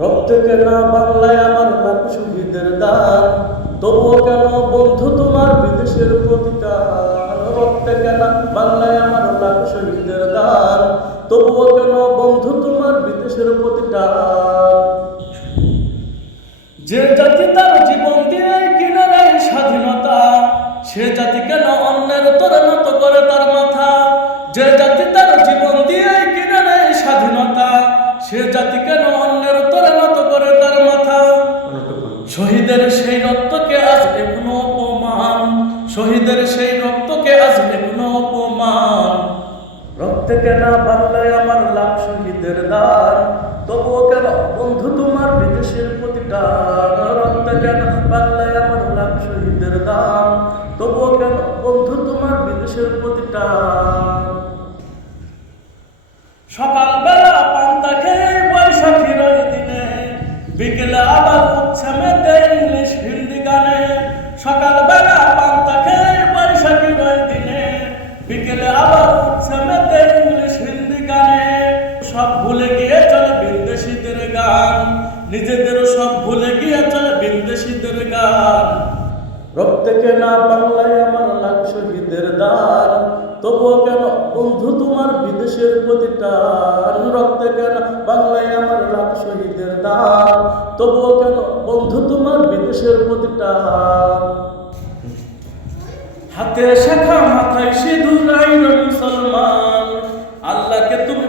রক্তে কেন বাংলায় আমার লাখ শহীদের দান, তবুও কেন বন্ধু তোমার বিদেশের প্রতিকার। রক্তে কেন বাংলায় আমার লাখ শহীদের দান, তবুও কেন বন্ধু তোমার বিদেশের প্রতিকার। যে জাতি তার জীবন দিয়ে কিনে নেয় স্বাধীনতা, সে জাতি কেন অন্যের তোরে নত করে তার মাথা। যে জাতি তার জীবন দিয়ে কিনে নেয় স্বাধীনতা, সে জাতি কেন অন্যের তোরে নত করে তার মাথা। শহীদের সেই রক্তকে আজ এখনো অপমান, শহীদের সেই রক্তকে আজ এখনো অপমান। রক্তে কেন বাংলায় আমার লাখ শহীদের দান, তবুও কেন বন্ধু তোমার বিদেশের প্রতিকার। রক্তে কেন বাংলায় আমার লাখ শহীদের দান, তবুও কেন বন্ধু তোমার বিদেশের প্রতিকার। সকালবেলা পান্তা খেয়ে বৈশাখীর ওই দিনে, বিকেলে আবার উচ্ছে মেতে ইংলিশ হিন্দি গানে। সকালবেলা পান্তা খেয়ে বৈশাখীর ওই দিনে, বিকেলে আবার উচ্ছে মেতে ইংলিশ হিন্দি গানে। সব ভুলে গিয়ে চলে বিদেশিদের গান, নিজেদের সব ভুলে গিয়ে চলে বিদেশিদের গান। রক্তে কেন বাংলায় আমার লাখ শহীদের দান, তবুও কেন বন্ধু তোমার বিদেশের প্রতিকার। রক্তে কেন বাংলায় আমার লাখ শহীদের দান, তবুও কেন বন্ধু তোমার বিদেশের প্রতিকার। হাতে শাখা মাথায় সিঁদুর আইন মুসলমান, আল্লাহকে তুমি